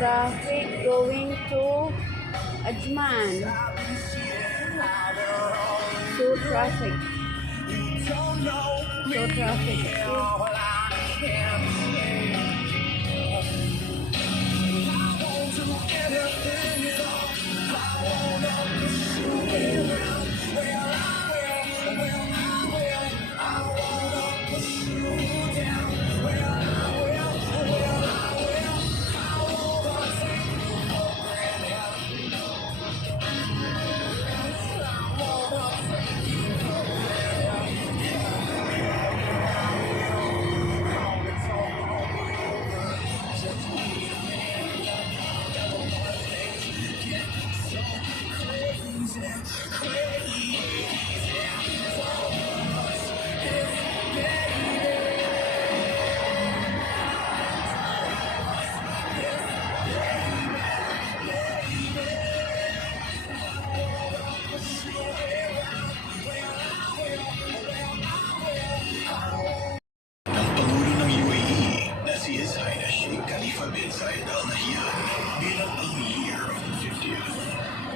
traffic going to Ajman. So traffic. So traffic. Bilang ang year of the 50th,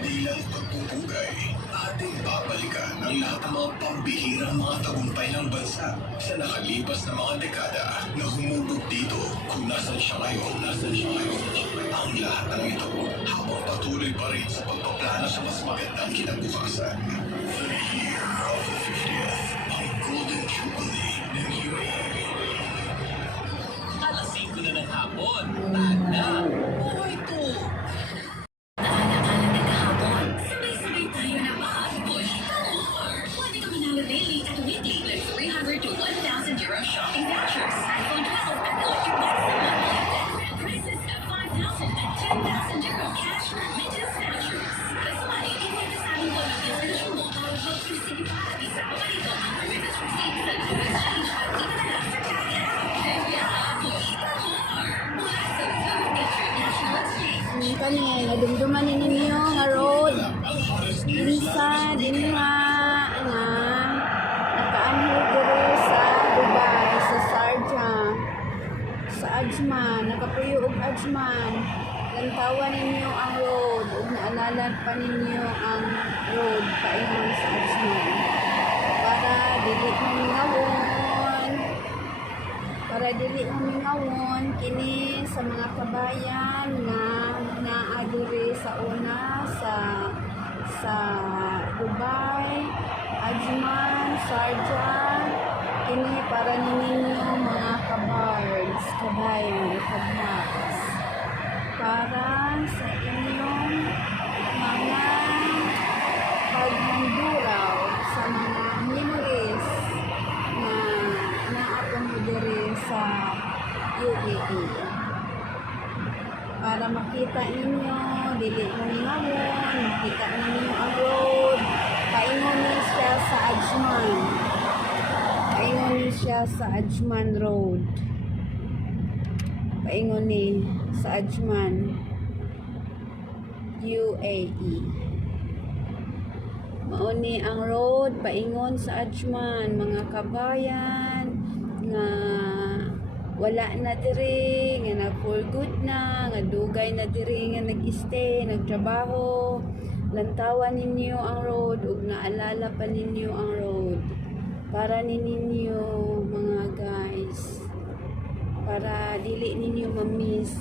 bilang pagpupugay, ating babalikan ang lahat ng mga pambihirang mga tagumpay ng bansa sa nakalipas na mga dekada na humubog dito kung nasan siya ngayon. Ang lahat ng ito habang patuloy pa rin sa pagpaplano sa mas magandang kinabukasan. The year of the 50th, ang Golden Jubilee ng UAE. Alas 5 na ng hapon. Tanda. Buhay to. Alaala na kahapon, sabay-sabay tayo na mag-push the more. Pwede ka manalo daily at weekly with 300 to 1,000 euro shopping vouchers. iPhone 12 and electric bikes sa monthly grand prizes of 5,000 and 10,000 euro cash remittance vouchers. Kasumali, iwede sa aming pag-institution mo para mag-receive pa at isa pa rito ang remittance receipt sa exchange at ipadala sa cash app. Kaya, push the more. Mula sa Food International Exchange. Kani, nadumduman ninyo nga road. Minsan, din nga, nakaanhol dito sa Dubai, sa Sharjah, sa Ajman, nakapuyo og Ajman. Lantawan ninyo ang road, ug naalala pa ninyo ang road paingon sa Ajman. Para dili mingawon kini sa mga kabayan nga naadiri sa una sa Dubai, Ajman, Sharjah. Kini para ninyo mga kabards, kabayan, kabaks. Para sa inyong mga pagmanduraw sa mga memories na naapong diri sa UAE. Para makita ninyo, dili mo ngawon, makita ninyo ang road. Paingon ni siya sa Ajman. Paingon ni siya sa Ajman Road. Paingon ni sa Ajman, UAE. Mauni ang road paingon sa Ajman, mga kabayan nga wala na diri, nga na for good na, nga dugay na diri, nga nag-stay, nagtrabaho. Lantawan ninyo ang road ug naalala pa ninyo ang road para ninyo mga guys, para dili ninyo ma-miss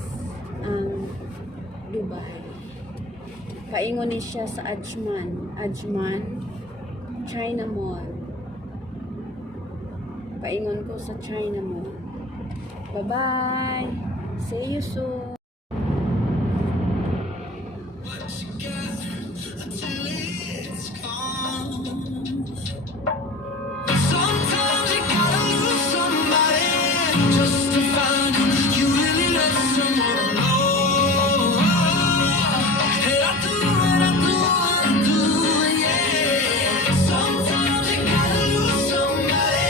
ang Dubai. Paingon ni siya sa Ajman, China Mall. Paingon ko sa China Mall. Bye-bye. See you soon. Sometimes you gotta lose somebody just to find you really let someone know. And I do, yeah. Sometimes you gotta lose somebody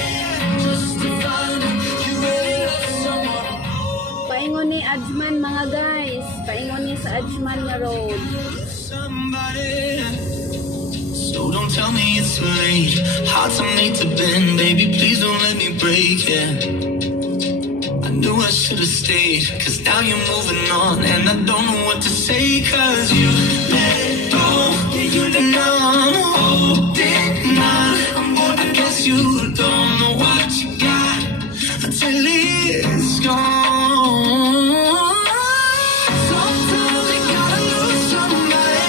just to find you really let someone know. Paingon ni Ajman mga guys. Paingon ni sa Ajman na road. Somebody. So don't tell me it's too late. Hearts are made to bend, baby. Please don't let me break it. I knew I should have stayed. Cause now you're moving on, and I don't know what to say. Cause you let go, and now I'm holding on. I guess you don't know what you got until it's gone. Sometimes you gotta lose somebody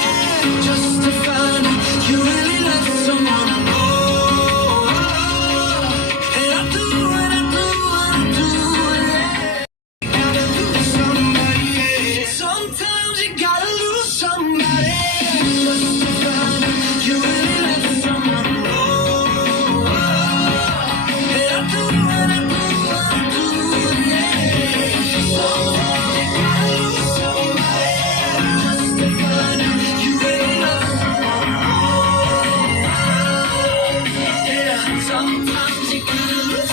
just to find out you really love someone. And I do, and I do, and I do, yeah. Gotta lose somebody, yeah. Sometimes you gotta lose somebody just to find out you really love someone. And I do, and I do, and I do, yeah. Sometimes you gotta lose somebody just to find out you really love someone. Yeah, sometimes you gotta lose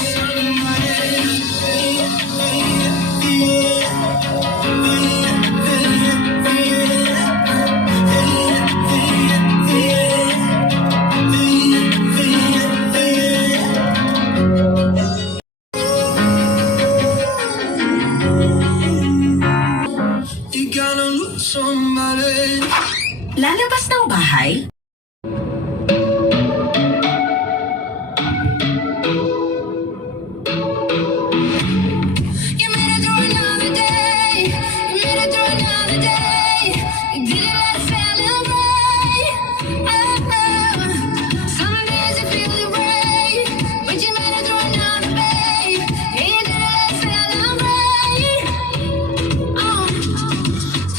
you gotta lose somebody. Lalabas ng bahay? You made it through another day. You made it through another day. You did it like celebrate. Oh, some days you feel the rain, but you made it through another day. Yeah, you did it like celebrate. Oh,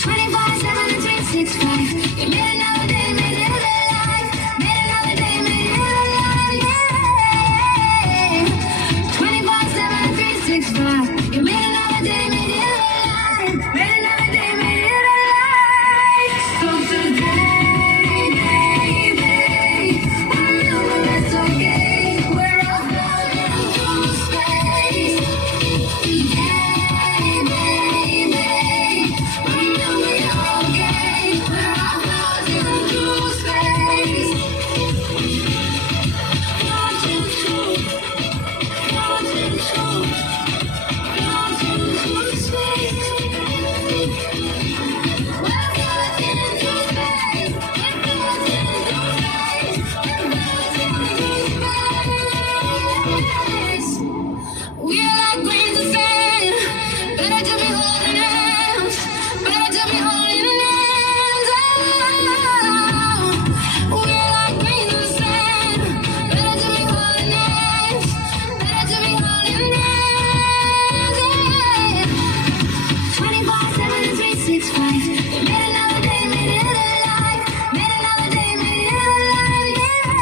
24/7 and 365. You made another day, made it alive. Made another day, made it alive. Yeah. 24/7 and 365. You made another day, made it alive. Made another day, made it alive. So today, baby, I know it's okay. We're all floating through space. Hey, baby, I know we're okay. We're all floating through space. Floating through, floating through, floating through space. We're floating through space. We're floating through space. We're floating through space. We're like grains of sand, better to be holding hands, better to be holding hands. Oh, we're like grains of sand, better to be holding hands, better to be holding hands. Yeah. 24/7 and 365. You made another day, made it alive. Made another day, made it alive. Yeah.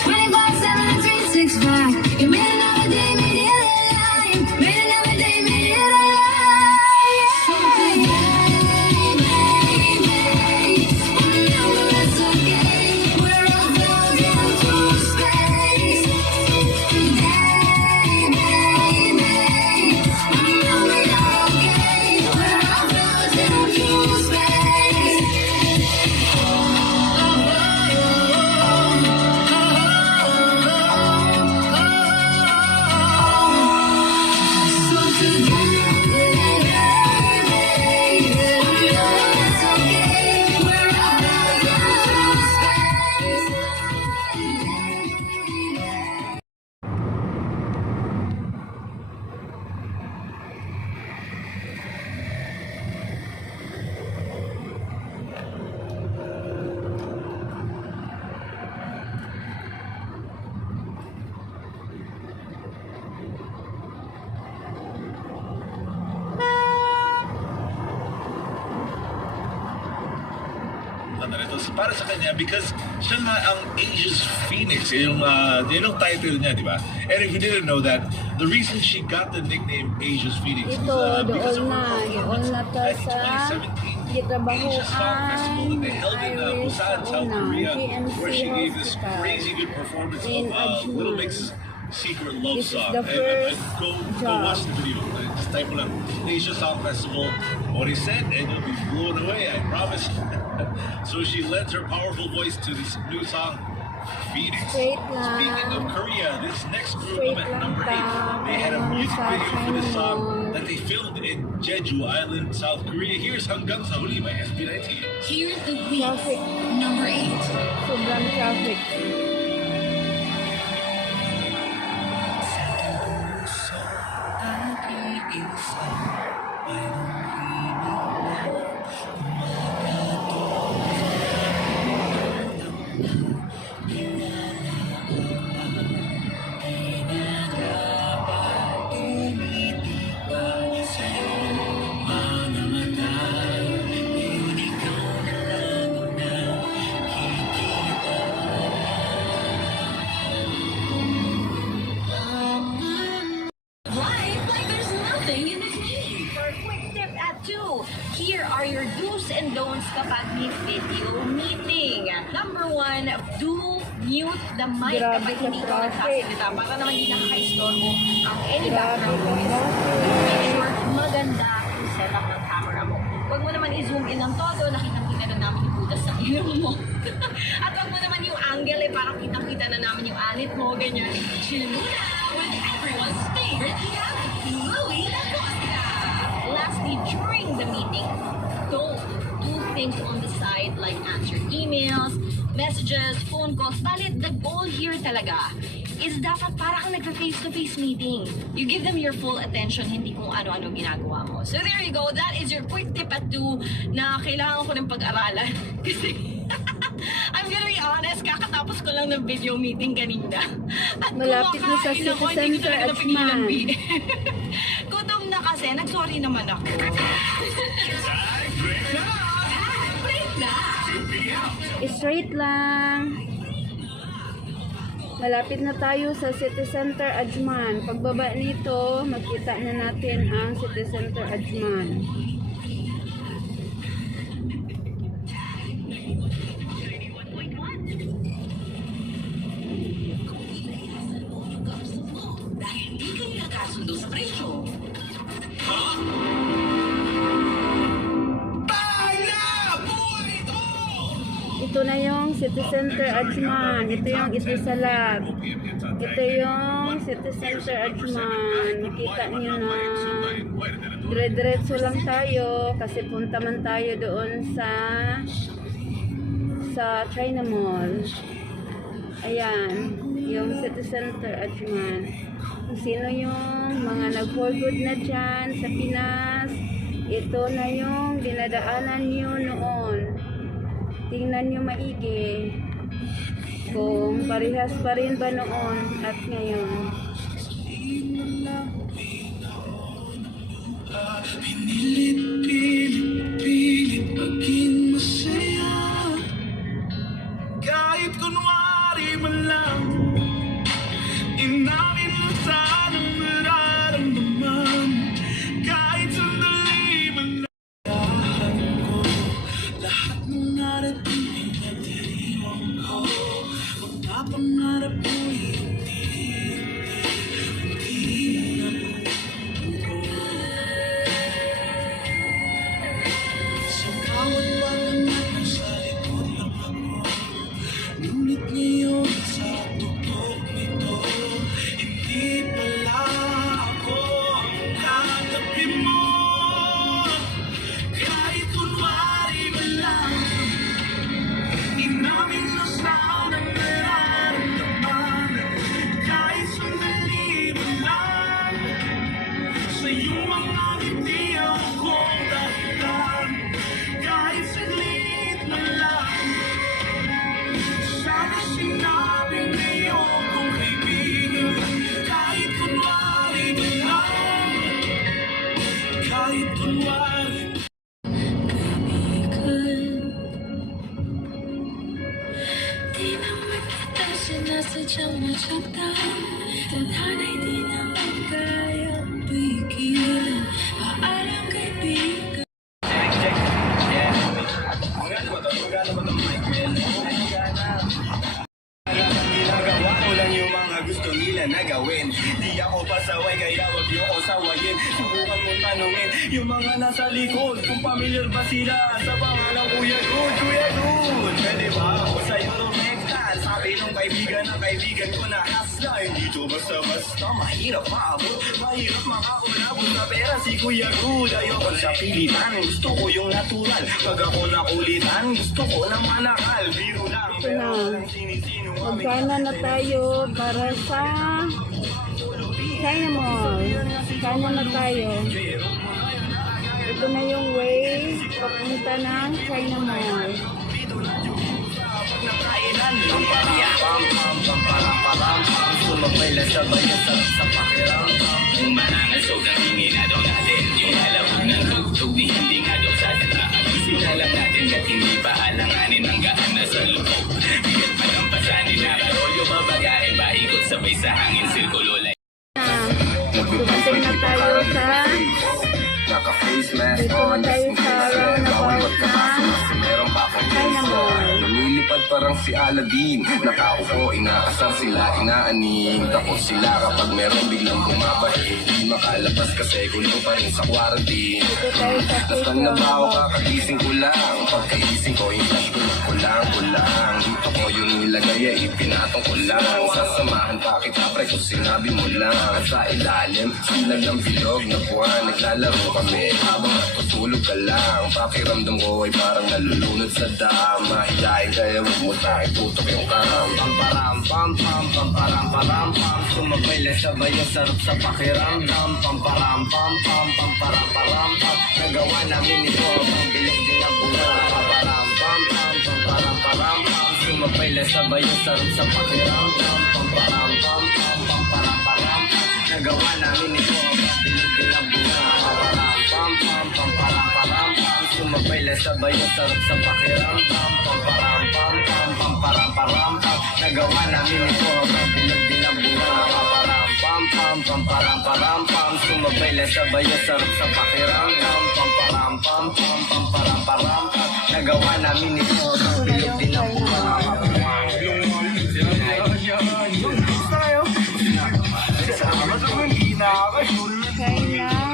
24/7 and 365. You made another day, made it alive. Made another day, made it alive. So baby, I know it's okay. We're all floating through space. Hey, baby, I know we're okay. We're all floating through space. So today, baby, I know it's okay. We're all floating through space. Ito, para sa kanya because siya nga ang Asia's Phoenix, yun yung title niya, di ba? And if you didn't know that, the reason she got the nickname Asia's Phoenix is Ito, because of doon her na. performance Doon na to at sa 2017 Asia Song Festival that they held in Irish Busan, South Una, Korea, GMC where she gave this Hospital crazy good performance in of Little Ajman. Mix's Secret Love This is Song. the And first go job. watch the video. Just type mo lang Asia Song Festival, what he said, and you'll be blown away, I promise. So she lends her powerful voice to this new song Phoenix. Straight lang. Speaking of Korea, this next group Straight at lang number 8, they had a tayo music sa video for this song China. that they filmed in Jeju Island, South Korea. Here's Hanggang sa Huli by SB19. Here's the week. Traffic. Number 8. Sobrang traffic. Life like there's nothing in between. For a quick tip at 2, here are your do's and don'ts kapag may video meeting. Number 1, do mute the mic Grabe kapag ka hindi ka traffic. nagsasalita para naman hindi nakaka-istorbo ang any Grabe background ka noise. traffic. Make sure maganda yung setup ng camera mo. Huwag mo naman i-zoom in ng todo, nakitang-kita na namin yung butas ng ilong mo. At huwag mo naman yung angle parang kitang-kita na namin yung anit mo, ganyan. Chill muna with everyone's favorite reality, Louie Lacosta. Lastly, during the meeting, don't do things on the side like answer emails, messages, phone calls. Balit, the goal here talaga is dapat para kang nagpa-face-to-face meeting. You give them your full attention, hindi kung ano-ano ginagawa mo. So there you go. That is your quick tip at 2 na kailangan ko ng pag-aralan. Kasi I'm gonna be honest, kakatapos ko lang ng video meeting kanina. At Malapit na sa kumakain ako, City hindi ko Center talaga at napigilan, Man. B. Gutom na kasi, nag-sorry naman ako. Break na! Straight lang. Malapit na tayo sa City Center Ajman. Pagbaba nito, makita na natin ang City Center Ajman. Dahil di kayo nakasundo sa presyo. Ito na yung City Center Ajman. Ito yung Itisalat. Ito yung City Center Ajman. Makita niyo na. Dire-diretso lang tayo kasi punta man tayo doon sa China Mall. Ayan, yung City Center Ajman. Kung sino yung mga nag-for good na dyan sa Pinas, ito na yung dinadaanan nyo noon. Tingnan nyo maigi kung parehas pa rin ba noon at ngayon. Pilit maging masaya. Kahit kunwari man lang, inamin mo sanang nararamdaman. Kahit sandali man lang ko, lahat ng narating at iniwan ko. Mga pangarap mo sa bawat palangat nasa likod lang ako. Ngunit ngayon sa tuktok nito, hindi pala ako ang katabi mo. Kahit kunwari man lang, inamin na sanang nararamdaman. Kahit sandali man lang, sa iyong mga ngiti akong dahilan. Kahit saglit man lang, sana sinabi ngayon kong kaibigan. Kahit kunwari man lang, kahit kunwari. Di na makita, sinasadyang masaktan. Tadhana'y di naman kayang pigilan. Paalam kaibigan. Ginagawa ko lang yung mga gusto nila na gawin. Di ako pasaway kaya wag niyo ako sawayin. Subukan mong tanungin yung mga nasa likod kung familiar ba sila sa pangalang Kuya Good. Kuya Good, pwede ba ako sa'yo tumektan? Sabi ng kaibigan ko na hasla. Hindi to basta-basta, mahirap maabot, mahirap makakulabot sa pera. Si Kuya Good, ayoko sa pilitan, gusto ko yung natural. Pag ako nakulitan, gusto ko ng manakal. Biro lang, Ito pero na. walang sinisino. Magkano na tayo para sa China Mall. China na tayo. Ito na yung way papunta ng China Mall. Nakailan ng pam-pam-pam-pam-pam-pam. Sumabay lang sabay ang sarap sa pakiramdam. Umaangal so gagingin na daw natin. Yung halawag ng tugtog ni hindi nga daw sa sila. Sinalang natin at hindi pa alanganin ang gaan na sa loob. Bigat pa ng pasanin na karolyo babagain ba ikot sabay sa hangin sirkulo lay. Dumating na tayo sa Naka-face mask dito na tayo sa roundabout ng meron pa akong China Mall. lumilipad parang si Aladdin. Nakaupo, inaasar sila, inaaning. Takot sila kapag meron biglang bumabahin. Di makalabas kasi kulong pa rin sa quarantine. Dito tayo sa Nasaan na ba ako kakagising ko lang? Pagkagising ko, yung flash ko kulang. Dito ko yung nilagay ay ipinatong ko lang. Sasamahan pa kita pre kung sinabi mo lang. At sa ilalim, silag ng bilog na buwan. Naglalaro kami habang natutulog ka lang. Pakiramdam ko ay parang nalulunod sa dama. Hiyain kaya huwag mo tayo tutok yung karam. Pam-param-pam-pam-pam-param-pam. Sumabay lang sabay ang sarap sa pakiramdam. Pam-param-pam-pam-pam-param-param-pam. Nagawa namin ito habang bilog din ang buwan. Pam-param-pam-pam-pam-param-pam. Sumabay lang sabay ang sarap sa pakiramdam. Pam-param-pam-pam-pam-param-pam. Nagawa namin ito habang bilog din ang buwan. Pam-param-pam-pam-param-pam. Sumabay lang sabay ang sarap sa pakiramdam. Pam-param-pam-pam-pam-param-pam. Nagawa namin ito habang bilog din ang buwan. Pam-param-pam-pam-param-pam. Sumabay lang sabay ang sarap sa pakiramdam. Pam-param-pam-pam-param-pam. Nagawa namin ito habang bilog din ang buwan. China Mall.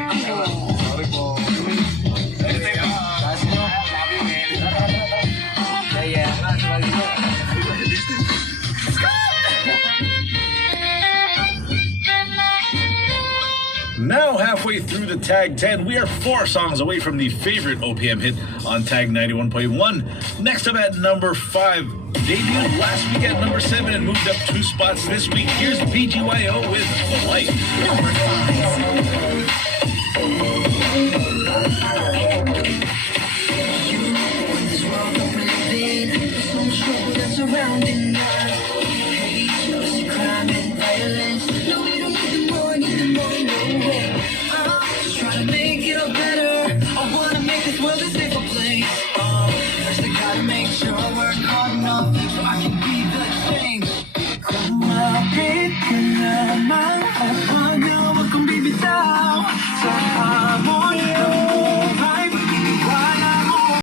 Now, halfway through the Tag 10, we are 4 songs away from the favorite OPM hit on Tag 91.1. Next up at number 5, debuted last week at number 7 and moved up 2 spots this week. Here's BGYO with The Light. Surrounding